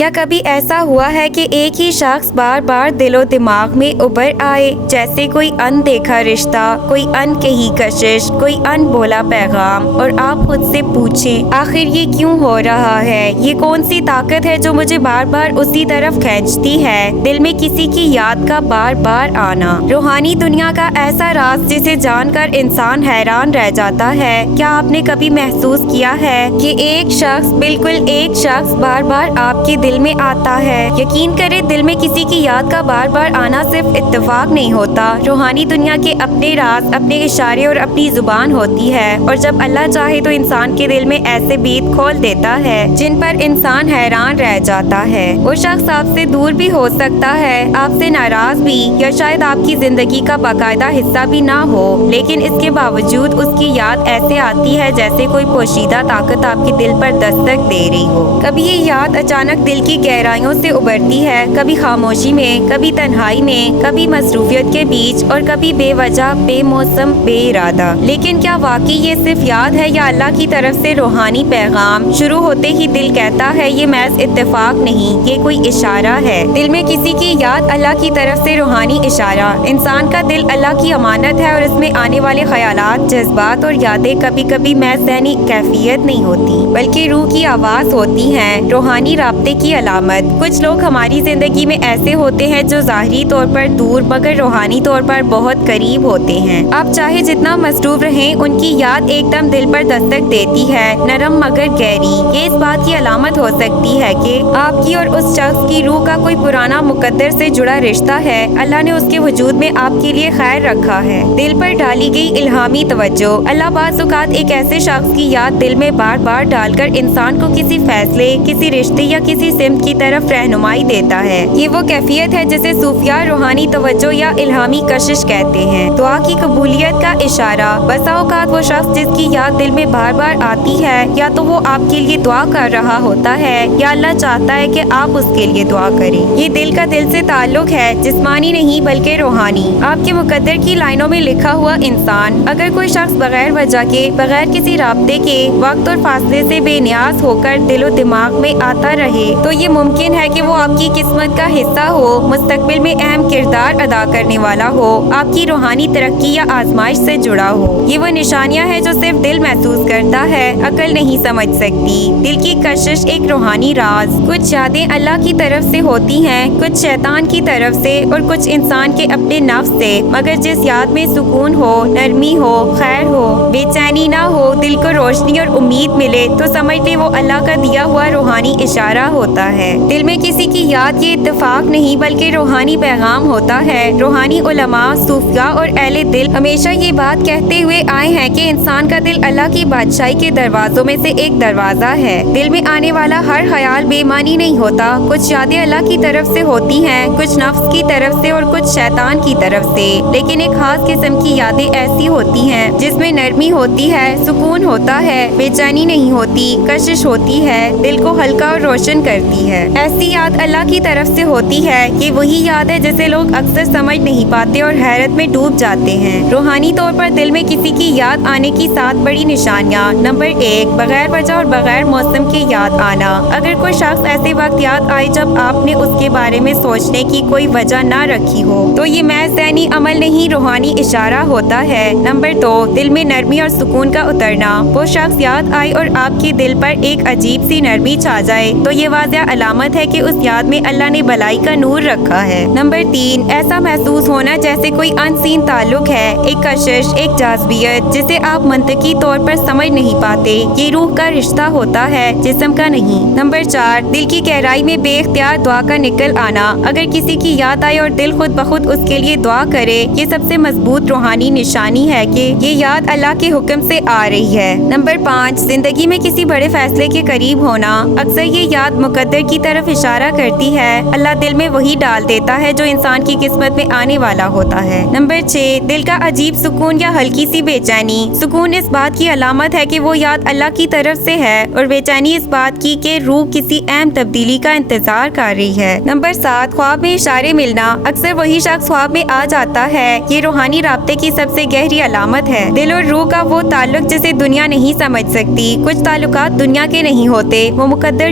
کیا کبھی ایسا ہوا ہے کہ ایک ہی شخص بار بار دل و دماغ میں ابھر آئے، جیسے کوئی ان دیکھا رشتہ، کوئی ان کہی کشش، کوئی ان بولا پیغام، اور آپ خود سے پوچھیں آخر یہ کیوں ہو رہا ہے؟ یہ کون سی طاقت ہے جو مجھے بار بار اسی طرف کھینچتی ہے؟ دل میں کسی کی یاد کا بار بار آنا، روحانی دنیا کا ایسا راز جسے جان کر انسان حیران رہ جاتا ہے۔ کیا آپ نے کبھی محسوس کیا ہے کہ ایک شخص، بالکل ایک شخص بار بار آپ کے دل میں آتا ہے؟ یقین کریں، دل میں کسی کی یاد کا بار بار آنا صرف اتفاق نہیں ہوتا، روحانی دنیا کے اپنے راز، اپنے اشارے اور اپنی زبان ہوتی ہے، اور جب اللہ چاہے تو انسان کے دل میں ایسے بیت کھول دیتا ہے جن پر انسان حیران رہ جاتا ہے۔ وہ شخص آپ سے دور بھی ہو سکتا ہے، آپ سے ناراض بھی، یا شاید آپ کی زندگی کا باقاعدہ حصہ بھی نہ ہو، لیکن اس کے باوجود اس کی یاد ایسے آتی ہے جیسے کوئی پوشیدہ طاقت آپ کے دل پر دستک دے رہی ہو۔ کبھی یہ یاد اچانک دل کی گہرائیوں سے ابھرتی ہے، کبھی خاموشی میں، کبھی تنہائی میں، کبھی مصروفیت کے بیچ، اور کبھی بے وجہ، بے موسم، بے ارادہ۔ لیکن کیا واقعی یہ صرف یاد ہے یا اللہ کی طرف سے روحانی پیغام؟ شروع ہوتے ہی دل کہتا ہے یہ محض اتفاق نہیں، یہ کوئی اشارہ ہے۔ دل میں کسی کی یاد اللہ کی طرف سے روحانی اشارہ۔ انسان کا دل اللہ کی امانت ہے، اور اس میں آنے والے خیالات، جذبات اور یادیں کبھی کبھی محض ذہنی کیفیت نہیں ہوتی، بلکہ روح کی آواز ہوتی ہیں، روحانی رابطے کی علامت۔ کچھ لوگ ہماری زندگی میں ایسے ہوتے ہیں جو ظاہری طور پر دور مگر روحانی طور پر بہت قریب ہوتے ہیں۔ آپ چاہے جتنا مصروف رہیں، ان کی یاد ایک دم دل پر دستک دیتی ہے، نرم مگر گہری۔ یہ اس بات کی علامت ہو سکتی ہے کہ آپ کی اور اس شخص کی روح کا کوئی پرانا مقدر سے جڑا رشتہ ہے، اللہ نے اس کے وجود میں آپ کے لیے خیر رکھا ہے۔ دل پر ڈالی گئی الہامی توجہ۔ اللہ بعض اوقات ایک ایسے شخص کی یاد دل میں بار بار ڈال کر انسان کو کسی فیصلے، کسی رشتے یا کسی سمت کی طرف رہنمائی دیتا ہے۔ یہ وہ کیفیت ہے جسے صوفیہ روحانی توجہ یا الہامی کشش کہتے ہیں۔ دعا کی قبولیت کا اشارہ۔ بسا اوقات وہ شخص جس کی یاد دل میں بار بار آتی ہے، یا تو وہ آپ کے لیے دعا کر رہا ہوتا ہے، یا اللہ چاہتا ہے کہ آپ اس کے لیے دعا کریں۔ یہ دل کا دل سے تعلق ہے، جسمانی نہیں بلکہ روحانی۔ آپ کے مقدر کی لائنوں میں لکھا ہوا انسان۔ اگر کوئی شخص بغیر وجہ کے، بغیر کسی رابطے کے، وقت اور فاصلے سے بے نیاز ہو کر دل و دماغ میں آتا رہے، تو یہ ممکن ہے کہ وہ آپ کی قسمت کا حصہ ہو، مستقبل میں اہم کردار ادا کرنے والا ہو، آپ کی روحانی ترقی یا آزمائش سے جڑا ہو۔ یہ وہ نشانیاں ہیں جو صرف دل محسوس کرتا ہے، عقل نہیں سمجھ سکتی۔ دل کی کشش ایک روحانی راز۔ کچھ یادیں اللہ کی طرف سے ہوتی ہیں، کچھ شیطان کی طرف سے، اور کچھ انسان کے اپنے نفس سے، مگر جس یاد میں سکون ہو، نرمی ہو، خیر ہو، بے چینی نہ ہو، دل کو روشنی اور امید ملے، تو سمجھ لیں وہ اللہ کا دیا ہوا روحانی اشارہ ہوتا ہے۔ دل میں کسی کی یاد یہ اتفاق نہیں بلکہ روحانی پیغام ہوتا ہے۔ روحانی علماء، صوفیاء اور اہل دل ہمیشہ یہ بات کہتے ہوئے آئے ہیں کہ انسان کا دل اللہ کی بادشاہی کے دروازوں میں سے ایک دروازہ ہے۔ دل میں آنے والا ہر خیال بے معنی نہیں ہوتا، کچھ یادیں اللہ کی طرف سے ہوتی ہیں، کچھ نفس کی طرف سے اور کچھ شیطان کی طرف سے، لیکن ایک خاص قسم کی یادیں ایسی ہوتی ہیں جس میں نرمی ہوتی ہے، سکون ہوتا ہے، بے چینی نہیں ہوتی، کشش ہوتی ہے، دل کو ہلکا اور روشن کرتی ہے۔ ایسی یاد اللہ کی طرف سے ہوتی ہے۔ یہ وہی یاد ہے جسے لوگ اکثر سمجھ نہیں پاتے اور حیرت میں ڈوب جاتے ہیں۔ روحانی طور پر دل میں کسی کی یاد آنے کی 7 بڑی نشانیاں۔ نمبر 1، بغیر وجہ اور بغیر موسم کے یاد آنا۔ اگر کوئی شخص ایسے وقت یاد آئے جب آپ نے اس کے بارے میں سوچنے کی کوئی وجہ نہ رکھی ہو، تو یہ محض ذہنی عمل نہیں، روحانی اشارہ ہوتا ہے۔ نمبر 2، دل میں نرمی اور سکون کا اترنا۔ وہ شخص یاد آئے اور آپ کے دل پر ایک عجیب سی نرمی چھا جائے، تو یہ واضح علامت ہے کہ اس یاد میں اللہ نے بھلائی کا نور رکھا ہے۔ نمبر 3، ایسا محسوس ہونا جیسے کوئی انسین تعلق ہے، ایک کشش، ایک جاذبیت جسے آپ منطقی طور پر سمجھ نہیں پاتے۔ یہ روح کا رشتہ ہوتا ہے، جسم کا نہیں۔ نمبر 4، دل کی گہرائی میں بے اختیار دعا کا نکل آنا۔ اگر کسی کی یاد آئے اور دل خود بخود اس کے لیے دعا کرے، یہ سب سے مضبوط روحانی نشانی ہے کہ یہ یاد اللہ کے حکم سے آ رہی ہے۔ نمبر 5، زندگی میں کسی بڑے فیصلے کے قریب ہونا۔ اکثر یہ یاد مقدر کی طرف اشارہ کرتی ہے، اللہ دل میں وہی ڈال دیتا ہے جو انسان کی قسمت میں آنے والا ہوتا ہے۔ نمبر 6، دل کا عجیب سکون یا ہلکی سی بے چینی۔ سکون اس بات کی علامت ہے کہ وہ یاد اللہ کی طرف سے ہے، اور بے چینی اس بات کی کہ روح کسی اہم تبدیلی کا انتظار کر رہی ہے۔ نمبر 7، خواب میں اشارے ملنا۔ اکثر وہی شخص خواب میں آ جاتا ہے، یہ روحانی رابطے کی سب سے گہری علامت ہے۔ دل اور روح کا وہ تعلق جسے دنیا نہیں سمجھ سکتی۔ کچھ تعلقات دنیا کے نہیں ہوتے، وہ مقدر